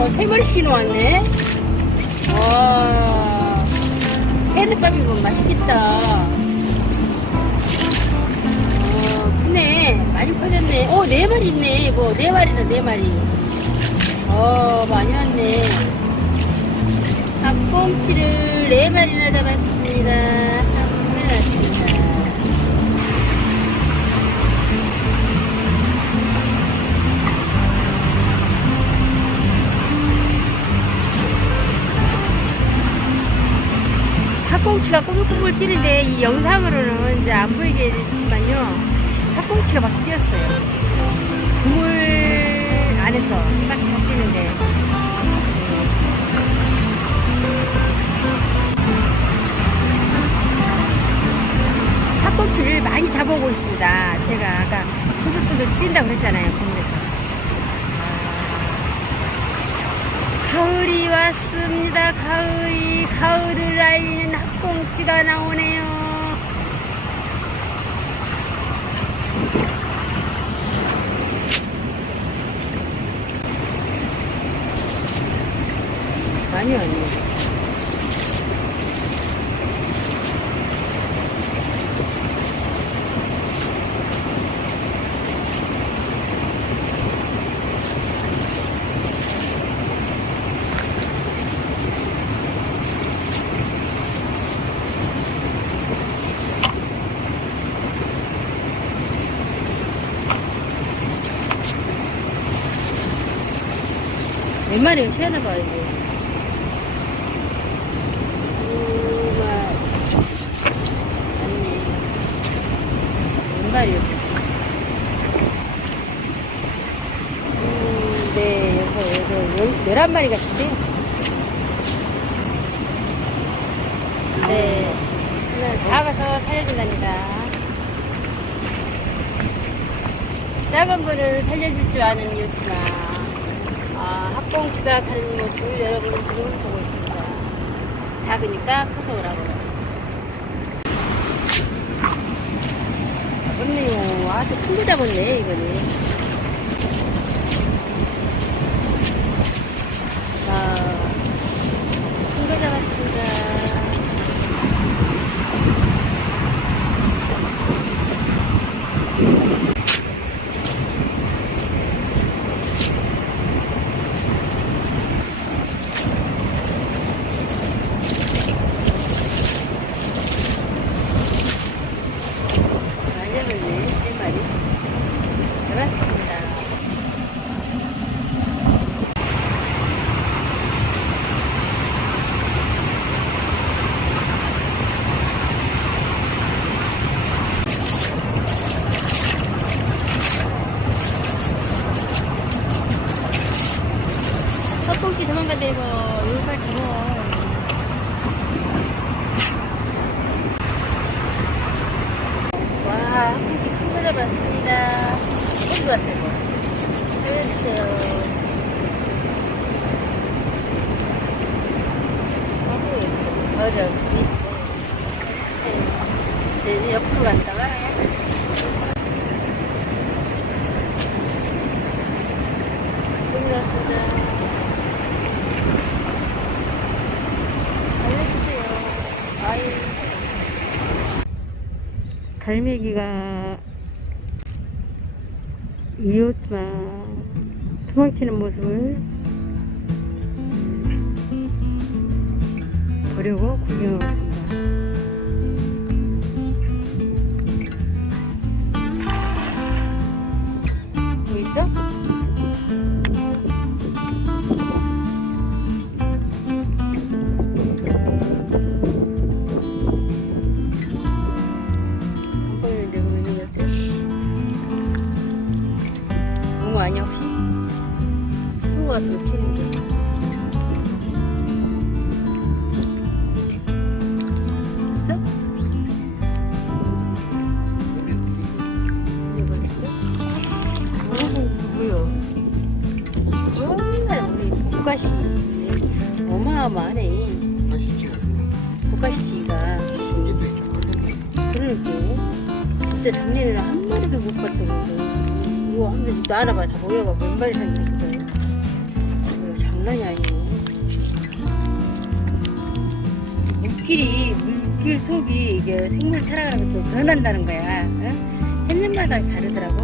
이거 세 마리씩 넣었네. 와, 해물밥이고 맛있겠다. 어, 크네. 많이 커졌네. 오, 네 마리 있네. 이거 네 마리다, 네 마리. 어, 많이 왔네. 닭꽁치를 네 마리나 잡았습니다. 닭꽁치가 꾸물꾸물 뛰는데 이 영상으로는 이제 안 보이게 되지만요. 닭꽁치가 막 뛰었어요. 그물 안에서 딱 뛰는데. 닭꽁치를 많이 잡아오고 있습니다. 제가 아까 투두투두 뛴다고 그랬잖아요. 그물에서. 아, 가을이 왔습니다. 가을이 가을을 알리는 학 꽁치가 나오네요. 왔네. 몇 마리가 피하나 봐야 돼. 우와. 맞네. 몇 마리요? 음, 네, 여덟, 열, 열한 마리 같은데? 네. 작아서 살려준답니다. 작은 거는 살려줄 줄 아는 이웃이나 아, 학봉치가 가는 모습을 여러분은 지금 보고 있습니다. 작으니까 커서 오라고요. 잡았네요. 아주 큰 거 잡았네, 이거는. 자, 큰 거 잡았습니다. 알려줬네, 세 마리. 잡았습니다. 헛꿈치 도망간다 이거 이거 빨리 들어 와, 한국이 큰거 잡았습니다. 어디 왔어요, 이거? 살려주세요. 어려, 제, 제 옆으로 갔다가, 끝났습니다. 살려주세요. 아유. 갈매기가 이웃만 도망치는 모습을 보려고 구경하고 있습니다. 뭐 있어? 아니야 혹시? 거튀 물길이, 물길 속이 이게 생물 살아가는 또 변한다는 거야. 응? 햇년마다 다르더라고,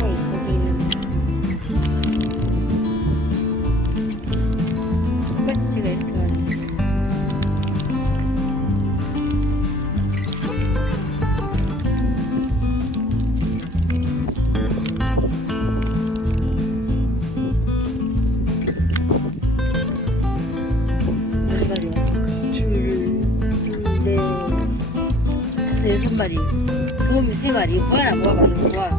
도움이 세 마리. 뭐야, 뭐야, 많은 거야.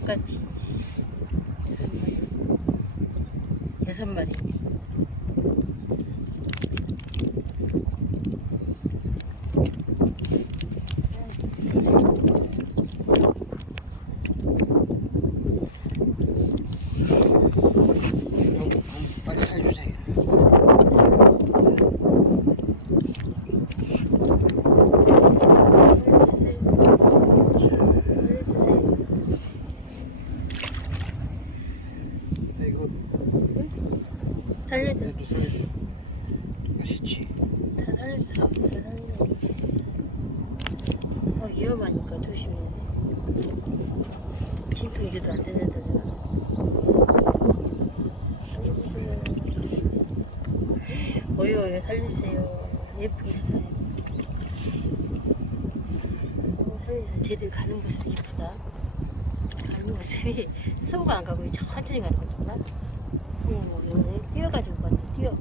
똑같이. 여섯 마리. 여섯 마리. 빨리 살려주세요. 야, 이거 살려줘. 그래도 살려줘. 맛있지. 다 살려줘. 다 살려줘. 어, 위험하니까 조심해. 진통 이제도 안 되는 데잖아. 살려주세요. 어여, 어여, 살려주세요. 예쁘게 해서. 어, 살려주세요. 쟤들 가는 모습이 예쁘다. 가는 모습이 서우가 안 가고 천천히 가는 거 정말. 어머, 뭐, 뛰어가지고 갔다, 뛰어.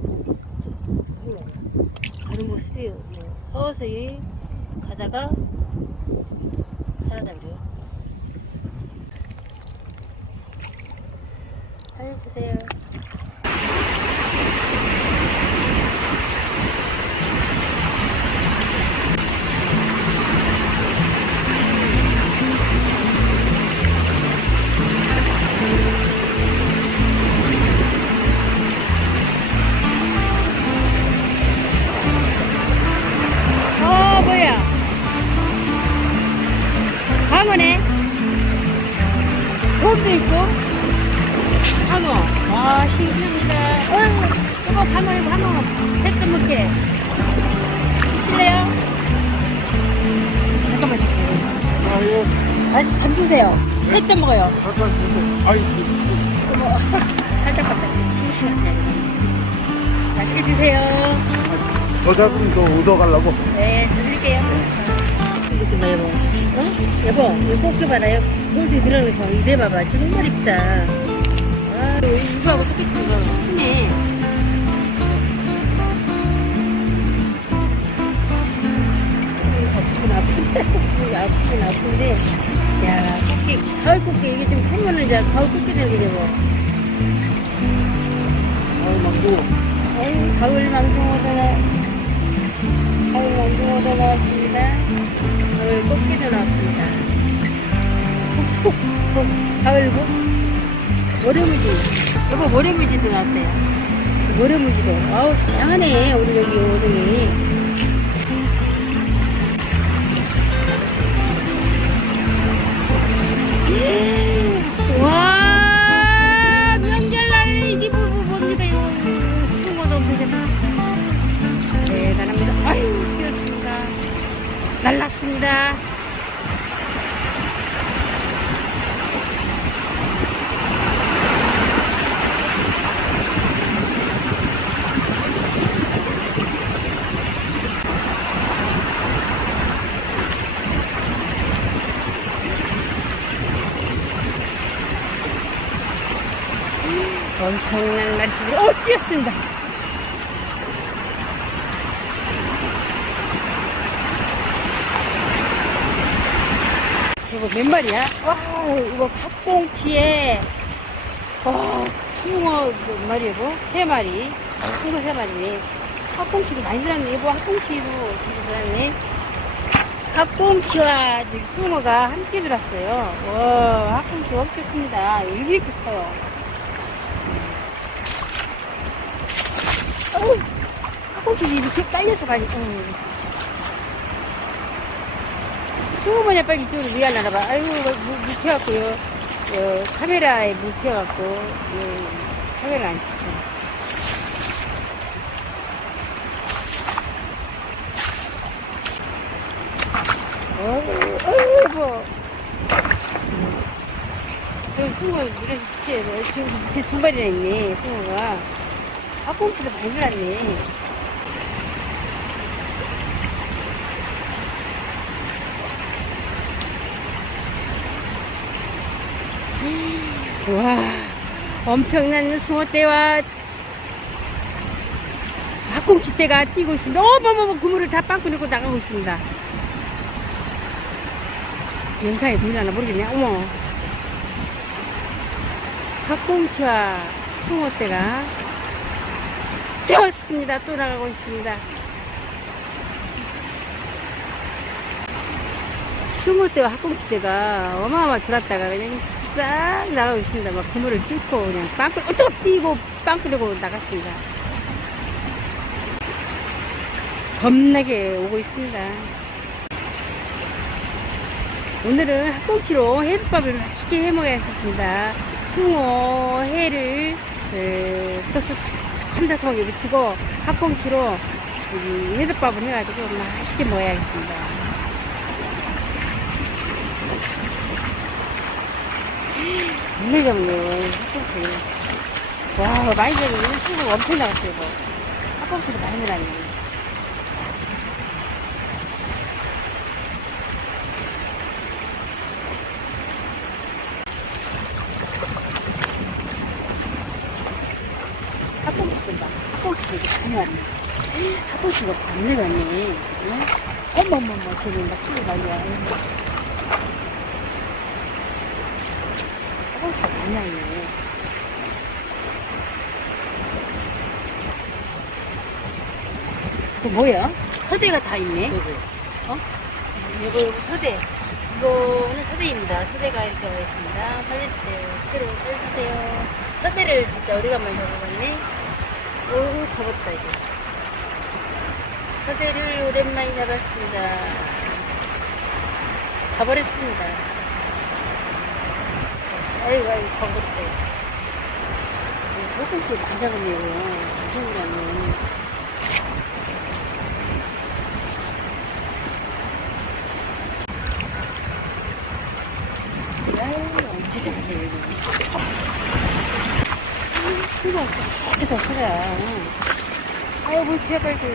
가는 모습이 뭐 서서히 가다가 살아남겨. 살려주세요. 곰도 있고. 광어. 와, 신기합니다. 어, 이거 광어이고 광어. 햇도 먹게. 실래요? 잠깐만, 잠깐만. 아, 이거 아주 잠드세요. 햇도 먹어요. 잠깐. 아이, 어머, 살짝 살짝. 싱싱하네. 맛있게 드세요. 더 잡으면 더 얻어가려고. 네, 드릴게요. 이거 좀 봐, 여보. 어? 여보, 이거 꼭 봐라. 요 동생 들어가는 거 이래 봐봐. 정말 이쁘다. 아, 이거하고 똑같이 이거 크네. 아프긴 아프지. 아프긴 아픈데. 야, 꽃게, 가을 꽃게, 이게 좀큰 거는 이제 가을 꽃게 되게 뭐. 아이, 망고. 어이, 가을 망둥어도 나, 가을 망둥어도 나왔습니다. 가을 꽃게도 나왔습니다. 콕콕, 가을 고 모래무지. 여보, 모래무지도 나왔대요. 모래무지도. 아우, 다양하네, 우리 여기 오동이. 와, 날랐습니다. 엄청난 날씨들이, 어, 뛰었습니다. 몇 마리야? 와, 이거 팥꽁치에, 와, 숭어 몇 마리야, 뭐? 세 마리. 숭어 세 마리네. 팥꽁치도 많이 들었네. 이거 팥꽁치도 진짜 들었네. 팥꽁치와 숭어가 함께 들었어요. 와, 팥꽁치가 엄청 큽니다. 이게 이렇게 커요. 팥꽁치 이렇게 딸려서 가니까. 음. 수고모냐 빨리 이쪽으로 미안하나 봐. 아이고, 물, 물 튀어갖고요. 어, 카메라에 물 튀어갖고, 예, 카메라 안 찍혀. 어이구. 저기 숭어 물에서 피해. 저기 밑에 두 마리나 있네, 숭어가. 앞꿈치도 많이 들었네. 와, 엄청난 숭어떼와 학꽁치떼가 뛰고 있습니다. 어머머머, 그물을 다 빵꾸 내고 나가고 있습니다. 영상에 보이려나 모르겠네. 어머. 학꽁치와 숭어떼가 뛰었습니다. 또 나가고 있습니다. 숭어떼와 학꽁치떼가 어마어마 들었다가 그냥 싹 나가고 있습니다. 막 그물을 뚫고 그냥 빵꾸, 또 뛰고 빵꾸 내고 나갔습니다. 겁나게 오고 있습니다. 오늘은 학꽁치로 해덮밥을 맛있게 해 먹어야겠습니다. 숭어, 회를 에, 떠서 새콤달콤하게 무치고 학꽁치로 이 해덮밥을 해가지고 맛있게 먹어야겠습니다. 굉장히 잡네요, 학꽁치. 와, 많이 잡네. 수고 엄청 나갔어요, 이거. 학꽁치도 많이 늘었네. 학꽁치도 막, 이렇게 많이. 학꽁치가 많이 늘었네. 응? 어머머머, 저기 막 키고 말이야. 학꽁치가 왔네. 그 뭐야? 서대가 다 있네. 어? 이거, 이거 서대. 이거는 서대입니다. 서대가 이렇게 와 있습니다. 살려주세요. 그대로 살려주세요. 서대를 진짜 오래간만에 잡아봤네. 오, 잡았다, 이거. 서대를 오랜만에 잡았습니다. 가버렸습니다. 아이고, 아이고, 가버렸어요. 조금씩 다 잡았네요. 무슨 일이네. 아유, 언제 잡았네, 이거. 어디서 수가. 아유, 물 제발 좀.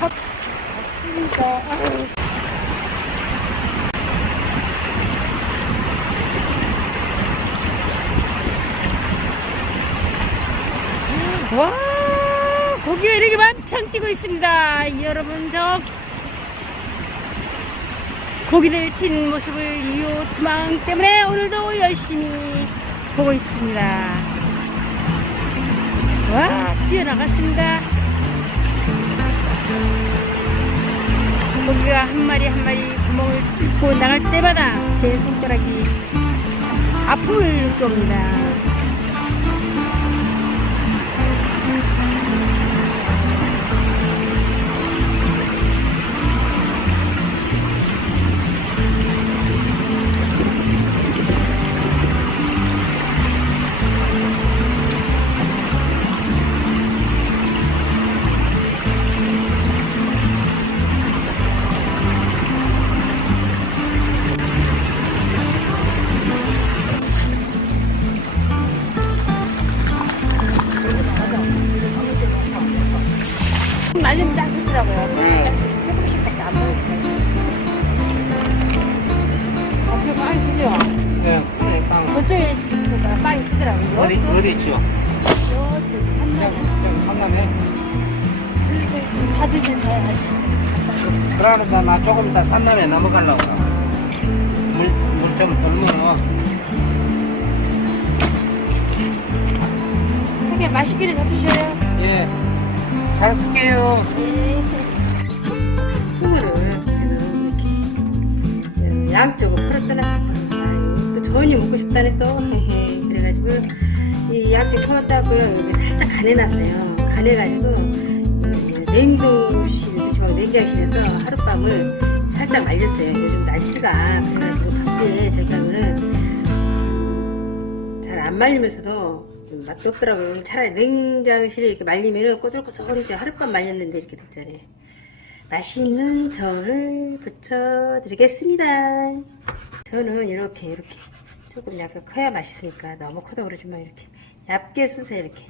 맞습니다. 아유. 와, 고기가 만창 뛰고 있습니다. 여러분, 저 고기들 튄 모습을 이웃 투망 때문에 오늘도 열심히 보고 있습니다. 와, 뛰어나갔습니다. 고기가 한 마리 한 마리 구멍을 뚫고 나갈 때마다 제 손가락이 아픔을 느껴옵니다. 그러니까 나 조금 이따 산남에 넘어가려고. 물, 물좀덜 먹어. 되게 맛있기를 잡수셔요. 예. 잘 쓸게요. 네. 이렇게 양쪽으로 풀어뜨렸어요. 또 전이 먹고 싶다네 또. 그래가지고 이 양쪽 풀었다고요. 살짝 간해놨어요. 간해가지고 음, 저 냉장실에서 하룻밤을 살짝 말렸어요. 요즘 날씨가 그래가지고 밖에 제가는 잘안 말리면서도 좀 맛도 없더라고요. 차라리 냉장실에 이렇게 말리면은 꼬들꼬들거리죠. 하룻밤 말렸는데 이렇게 됐잖아요. 맛있는 전을 부쳐드리겠습니다. 저는 이렇게 이렇게 조금 약간 커야 맛있으니까 너무 커도 그러지만 이렇게 얇게 쓰서 이렇게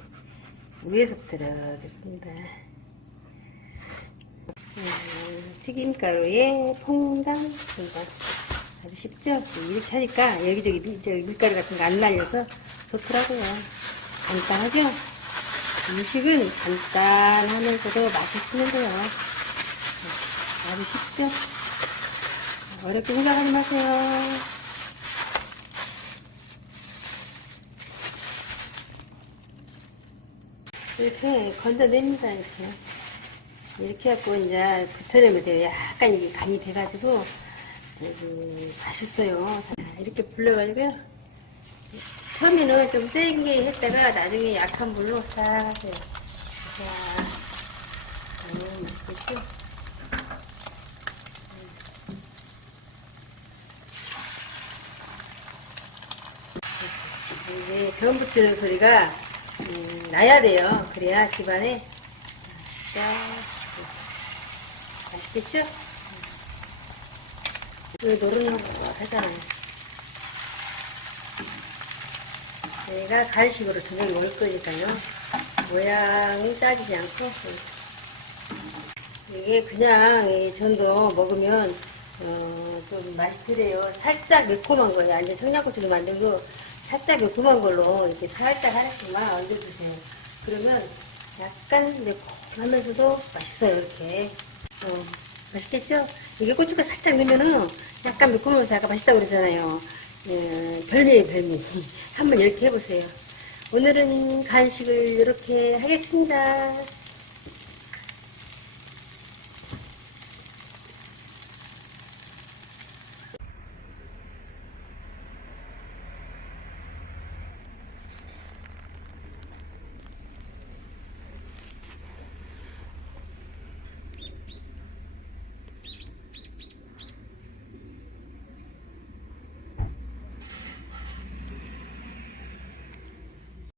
위에서부터 들어겠습니다. 음, 튀김가루에 퐁당 퐁당 아주 쉽죠? 이렇게 하니까 여기저기 밀, 저기 밀가루 같은 거 안 날려서 좋더라고요. 간단하죠? 음식은 간단하면서도 맛있으면 돼요. 아주 쉽죠? 어렵게 생각하지 마세요. 이렇게 건져냅니다, 이렇게. 이렇게 해갖고 이제 부쳐내면 돼요. 약간 이게 간이 돼가지고, 여기 맛있어요. 자, 이렇게 불려가지고요. 처음에는 좀 세게 했다가 나중에 약한 불로 싹 하세요. 자, 음, 맛있겠죠? 이제 전 부치는 소리가 음, 나야 돼요. 그래야 집안에 딱 맛있겠죠? 이거 노르는 거 하잖아요. 내가 간식으로 저녁에 먹을 거니까요. 모양이 따지지 않고 이게 그냥 이 전도 먹으면 어, 좀 맛이 그래요. 살짝 매콤한 거예요. 이제 청양고추도 만들고 살짝 매콤한 걸로 이렇게 살짝 하나씩만 얹어주세요. 그러면 약간 매콤하면서도 맛있어요. 이렇게. 어, 맛있겠죠? 이게 고추가 살짝 넣으면은 약간 매콤하면서 아까 맛있다고 그러잖아요. 예, 별미예요, 별미. 한번 이렇게 해보세요. 오늘은 간식을 이렇게 하겠습니다.